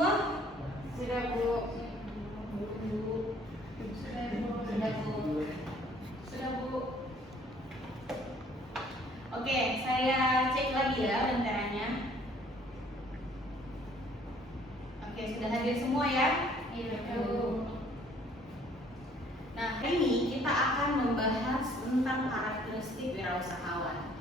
semua? Sudah Bu. Sudah Bu. Oke, saya cek lagi ya benterannya. Oke, sudah hadir semua ya? Iya Bu. Nah, hari ini kita akan membahas tentang karakteristik wirausahawan.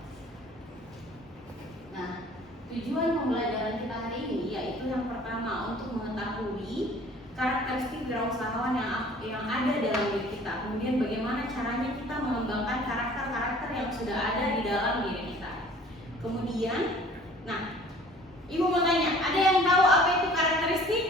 Nah, tujuan pembelajaran kita hari ini yaitu yang pertama untuk mengetahui karakteristik wirausahawan yang ada dalam diri kita. Kemudian bagaimana caranya kita mengembangkan karakter-karakter yang sudah ada di dalam diri kita. Kemudian, nah, Ibu mau tanya, ada yang tahu apa itu karakteristik?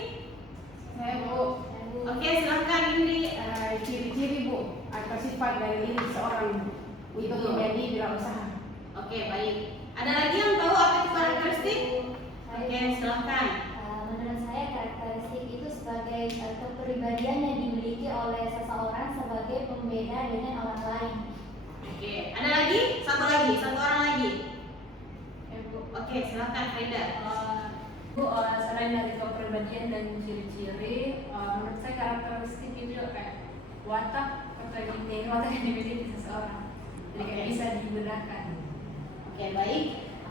Saya Bu. Oke, silahkan Indri. Ciri-ciri Bu atau sifat dari diri seorang untuk menjadi wirausaha. Oke, baik. Ada lagi yang tahu apa itu karakteristik? Oke, silahkan. Menurut saya karakteristik itu sebagai kepribadian yang dimiliki oleh seseorang sebagai pembeda dengan orang lain. Oke, ada lagi? Satu orang lagi. Oke, silahkan Frida. Bu, selain dari kepribadian dan ciri-ciri, menurut saya karakteristik itu juga kayak watak yang dimiliki seseorang. Jadi kayak bisa digunakan. Oke, baik.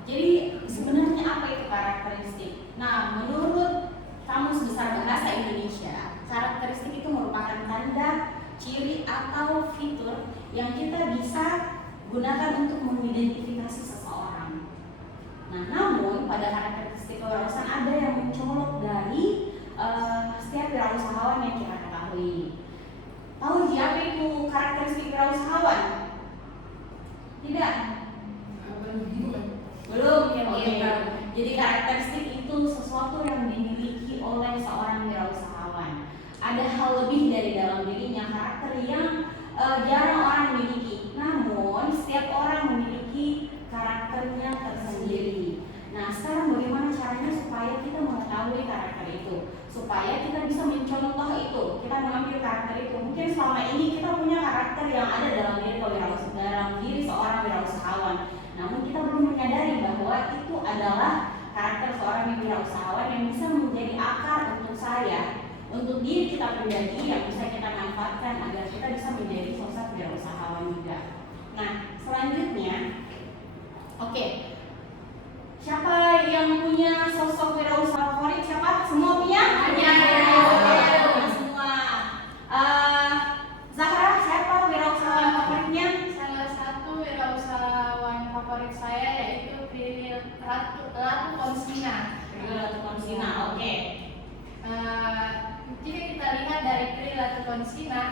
Jadi sebenarnya apa itu karakteristik? Nah, menurut Kamus Besar Bahasa Indonesia, karakteristik itu merupakan tanda, ciri atau fitur yang kita bisa gunakan untuk mengidentifikasi seseorang. Nah, namun pada karakteristik kewirausahaan ada yang mencolok dari setiap wirausahawan yang kita ketahui. Tahu siapa itu karakteristik wirausahawan? Tidak? Belum. Oke. Jadi karakteristik itu sesuatu yang dimiliki oleh seorang wirausahawan. Ada hal lebih dari dalam dirinya, karakter yang jarang orang miliki. Namun setiap orang memiliki karakternya tersendiri. Nah, sekarang bagaimana caranya supaya kita mengetahui karakter itu? Supaya kita bisa mencontoh itu, kita mengambil karakter itu. Mungkin selama ini kita punya karakter yang ada dalam diri seorang wirausahawan. Namun kita belum menyadari bahwa itu adalah karakter seorang wirausahawan yang bisa menjadi akar untuk saya, untuk diri kita pribadi yang bisa kita manfaatkan agar kita bisa menjadi sosok wirausahawan juga. Nah, selanjutnya, oke. Siapa yang punya sosok wirausahawan favorit? Siapa? Semua punya? Punya. Semua. Zahra, siapa wirausahawan favoritnya? Salah satu wirausahawan favorit saya yaitu Prilly Latuconsina. Oke. Jika kita lihat dari Prilly Latuconsina,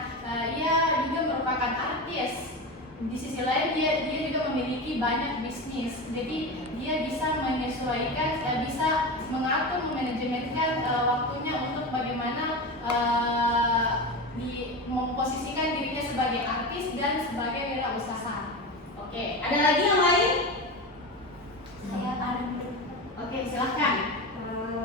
ia juga merupakan artis. Di sisi lain dia juga memiliki banyak bisnis. Jadi dia bisa menyesuaikan, bisa mengatur, memanajemenkan waktunya untuk bagaimana memposisikan dirinya sebagai artis dan sebagai wirausaha. Oke, ada lagi yang lain? Saya ada. Oke, silahkan.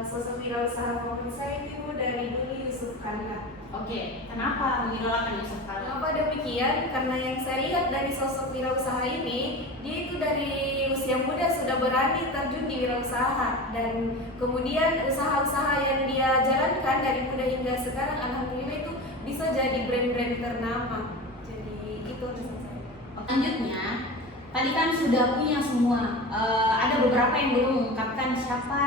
Sosok wirausaha favorit saya itu dari dulu Yusuf Kalla. Oke, kenapa mengidolakan Yusuf Kalla? Kenapa demikian? Karena yang saya lihat dari sosok wirausaha ini, dia itu dari usia muda sudah berani terjun di wirausaha, dan kemudian usaha-usaha yang dia jalankan dari muda hingga sekarang alhamdulillah itu bisa jadi brand-brand ternama. Jadi itu pesan saya. Selanjutnya, tadi kan sudah punya semua. Ada beberapa yang belum mengungkapkan siapa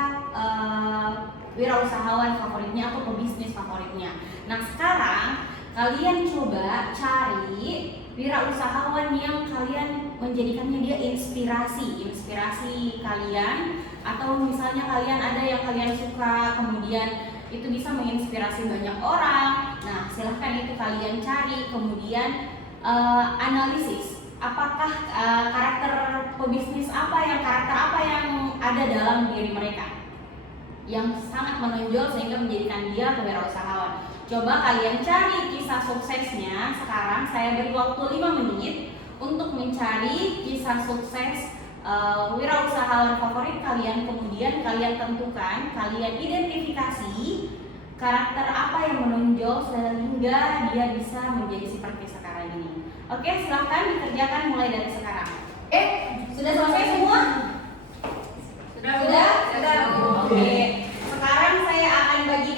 wirausahawan favoritnya atau pebisnis favoritnya. Nah, sekarang kalian coba cari wirausahawan yang kalian menjadikannya dia inspirasi kalian, atau misalnya kalian ada yang kalian suka, kemudian itu bisa menginspirasi banyak orang. Nah, silahkan itu kalian cari, kemudian analisis apakah karakter pebisnis karakter apa yang ada dalam diri mereka yang sangat menonjol sehingga menjadikan dia kewirausahawan. Coba kalian cari kisah suksesnya. Sekarang saya beri waktu 5 menit untuk mencari kisah sukses wirausahawan favorit kalian. Kemudian kalian tentukan, kalian identifikasi karakter apa yang menonjol sehingga dia bisa menjadi seperti sekarang ini. Oke, silahkan dikerjakan mulai dari sekarang. Sudah selesai semua? Sudah? Oke. Sekarang saya akan bagi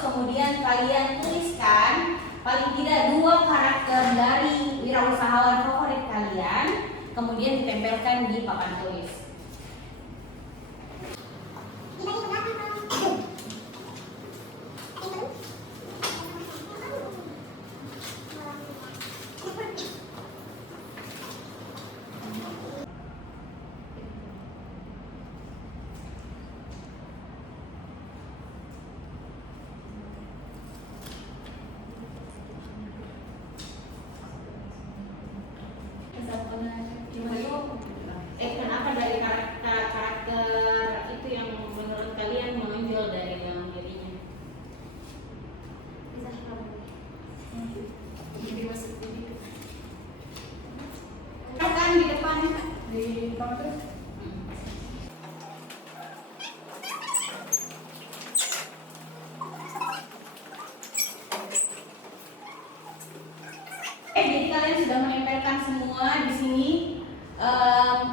kemudian kalian tuliskan paling tidak 2 karakter dari wirausahawan favorit kalian, kemudian ditempelkan di papan tulis. Kenapa dari karakter itu yang menurut kalian menonjol dari dalam dirinya? Kan di depan Di papan tulis. Jadi kalian sudah menempelkan semua di sini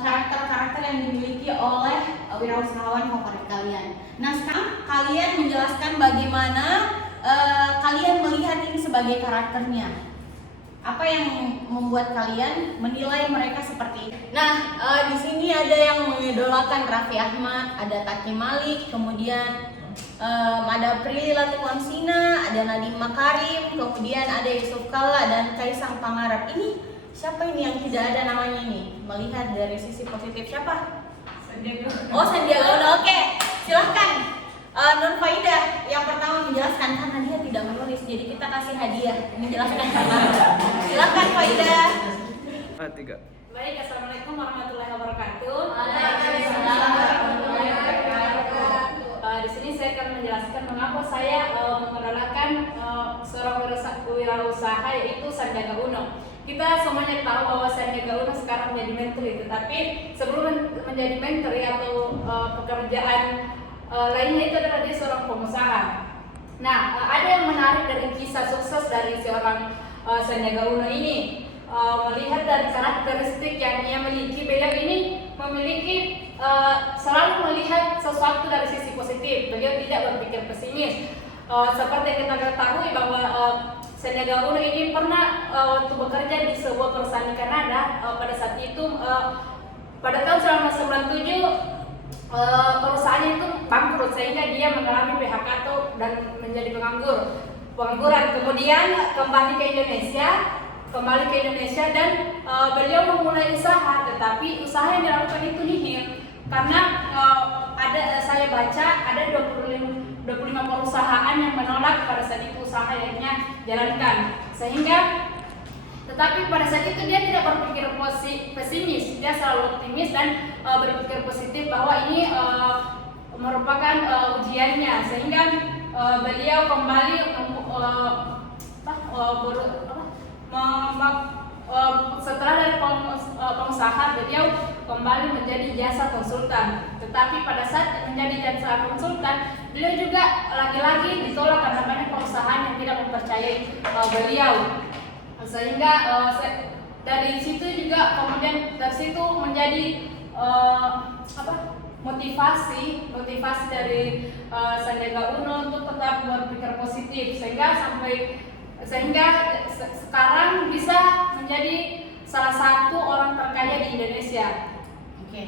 karakter-karakter yang dimiliki oleh wirausahawan favorit kalian. Nah, sekarang kalian menjelaskan bagaimana kalian melihat ini sebagai karakternya. Apa yang membuat kalian menilai mereka seperti ini? Nah, di sini ada yang mengidolakan Raffi Ahmad, ada Taki Malik, kemudian ada Prilly Latukonsina, ada Nadiem Makarim, kemudian ada Yusuf Kalla dan Kaisang Pangarep. Ini siapa ini yang tidak ada namanya ini? Melihat dari sisi positif siapa? Sandiaga. Oh, Sandiaga Uno. Oke, silahkan. Nur Faidah yang pertama menjelaskan karena dia tidak menulis, jadi kita kasih hadiah menjelaskan pertama. Silahkan Faidah. 3. Baik, assalamualaikum warahmatullahi wabarakatuh. Waalaikumsalam warahmatullahi wabarakatuh. Di sini saya akan menjelaskan mengapa saya mengenalkan seorang wirausaha yaitu Sandiaga Uno. Kita semuanya tahu bahwa Sandiaga Uno sekarang menjadi menteri, tetapi sebelum menjadi menteri atau pekerjaan lainnya itu adalah dia seorang pengusaha. Nah, ada yang menarik dari kisah sukses dari seorang Sandiaga Uno ini. Melihat dari karakteristik yang ia miliki, beliau ini memiliki selalu melihat sesuatu dari sisi positif. Beliau tidak berpikir pesimis. Seperti yang kita ketahui bahwa Sandiaga Uno ini pernah waktu bekerja di sebuah perusahaan di Kanada. Pada saat itu pada tahun 1997 perusahaannya itu bangkrut sehingga dia mengalami PHK dan menjadi pengangguran. Kemudian kembali ke Indonesia dan beliau memulai usaha, tetapi usaha yang dilakukan itu nihil karena saya baca ada 25 perusahaan yang menolak pada saat itu usaha yang jalankan, tetapi pada saat itu dia tidak berpikir pesimis, dia selalu optimis dan berpikir positif bahwa ini merupakan ujiannya, sehingga beliau kembali setelah dari pengusaha beliau kembali menjadi jasa konsultan. Tetapi pada saat menjadi jasa konsultan beliau juga lagi-lagi ditolak karena banyak perusahaan yang tidak mempercayai beliau, sehingga dari situ juga kemudian dari situ menjadi motivasi dari Sandiaga Uno untuk tetap berpikir positif sehingga sekarang bisa menjadi salah satu orang terkaya di Indonesia. Oke.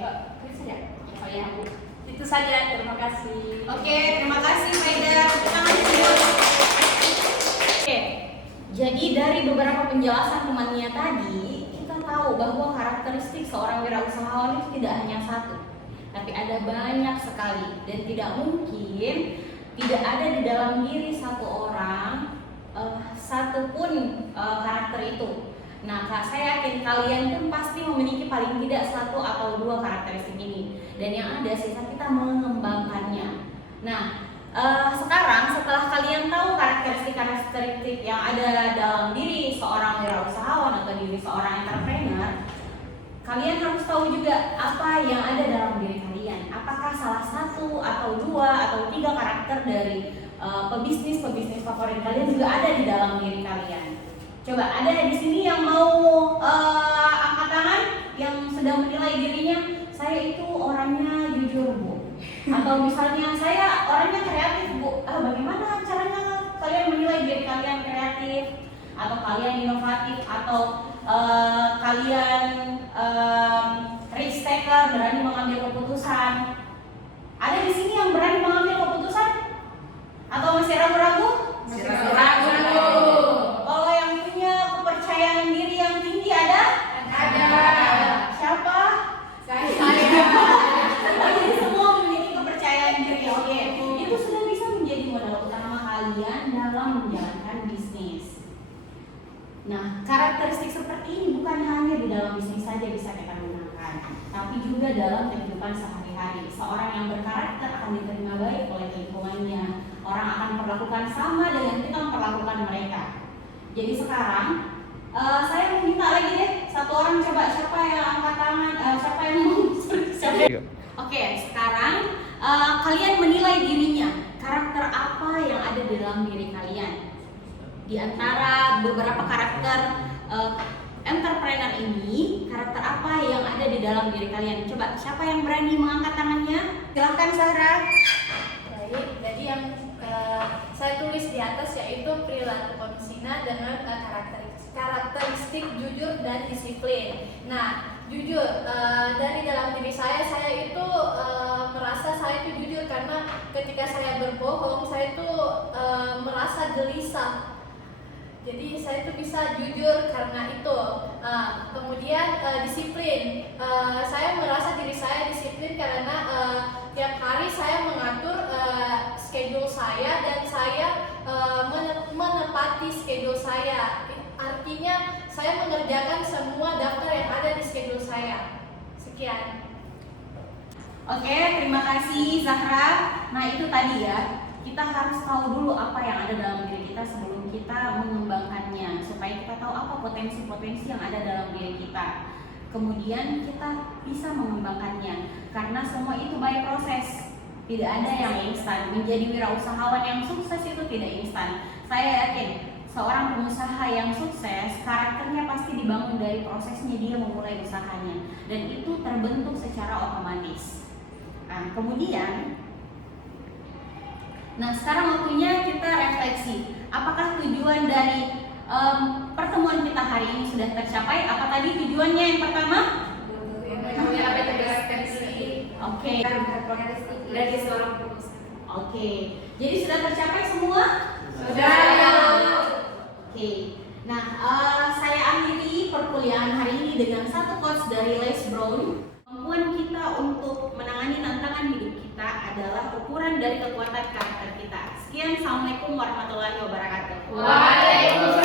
Itu saja, terima kasih. Oke, terima kasih Faidah. Tepuk tangan dulu. Oke. Jadi dari beberapa penjelasan temannya tadi, kita tahu bahwa karakteristik seorang wirausahawan itu tidak hanya satu, tapi ada banyak sekali dan tidak mungkin tidak ada di dalam diri satu orang satupun karakter itu. Nah, saya yakin kalian pun pasti memiliki paling tidak 1 atau 2 karakteristik ini, dan yang ada sisa kita mengembangkannya. Nah, sekarang setelah kalian tahu karakteristik yang ada dalam diri seorang wirausahawan atau diri seorang entrepreneur, kalian harus tahu juga apa yang ada dalam diri kalian. Apakah salah 1 atau 2 atau 3 karakter dari pebisnis favorit kalian juga ada di dalam diri kalian. Coba ada di sini yang mau angkat tangan yang sedang menilai dirinya, saya itu orangnya jujur, Bu. Atau misalnya saya orangnya kreatif Bu, bagaimana caranya kalian menilai diri kalian kreatif atau kalian inovatif atau kalian risk taker, berani mengambil keputusan? Ada di sini yang berani mengambil keputusan atau masih ragu-ragu? Ragu. Kalau yang punya kepercayaan diri yang tinggi ada? Siapa? Jadi semua memiliki kepercayaan diri. Oke, itu sudah bisa menjadi modal utama kalian dalam menjalankan bisnis. Nah, karakteristik seperti ini bukan hanya di dalam bisnis saja bisa kita gunakan, tapi juga dalam kehidupan sehari-hari. Seorang yang berkarakter akan diterima baik oleh lingkungannya. Orang akan perlakukan sama dengan kita memperlakukan mereka. Jadi sekarang saya mau minta lagi deh, satu orang coba siapa yang angkat tangan, siapa yang mau siapa? Oke, sekarang kalian menilai dirinya, karakter apa yang ada di dalam diri kalian. Di antara beberapa karakter entrepreneur ini, karakter apa yang ada di dalam diri kalian? Coba, siapa yang berani mengangkat tangannya? Silahkan Zahra. Baik, jadi yang saya tulis di atas yaitu perilaku konsina dengan karakteristik jujur dan disiplin. Nah, jujur dari dalam diri saya itu merasa saya itu jujur karena ketika saya berbohong saya itu merasa gelisah. Jadi saya itu bisa jujur karena itu. Kemudian disiplin. Saya merasa diri saya disiplin karena tiap hari saya mengatur schedule saya dan saya menepati schedule saya. Artinya saya mengerjakan semua daftar yang ada di schedule saya. Sekian. Oke, terima kasih Zahra. Nah itu tadi ya, kita harus tahu dulu apa yang ada dalam diri kita sebelum kita mengembangkannya, supaya kita tahu apa potensi-potensi yang ada dalam diri kita. Kemudian kita bisa mengembangkannya, karena semua itu by proses. Tidak ada yang instan. Menjadi wirausahawan yang sukses itu tidak instan. Saya yakin seorang pengusaha yang sukses, karakternya pasti dibangun dari prosesnya dia memulai usahanya, dan itu terbentuk secara otomatis. Nah, kemudian, sekarang waktunya kita refleksi. Apakah tujuan dari pertemuan kita hari ini sudah tercapai? Apa tadi tujuannya yang pertama? Oke. Dari seorang pengusaha. Oke. Jadi sudah tercapai semua? Sudah. Oke. Nah, saya akhiri perkuliahan hari ini dengan satu quotes dari Les Brown. Kemampuan kita untuk menangani tantangan hidup kita adalah ukuran dari kekuatan karakter kita. Sekian, assalamualaikum warahmatullahi wabarakatuh. Waalaikumsalam.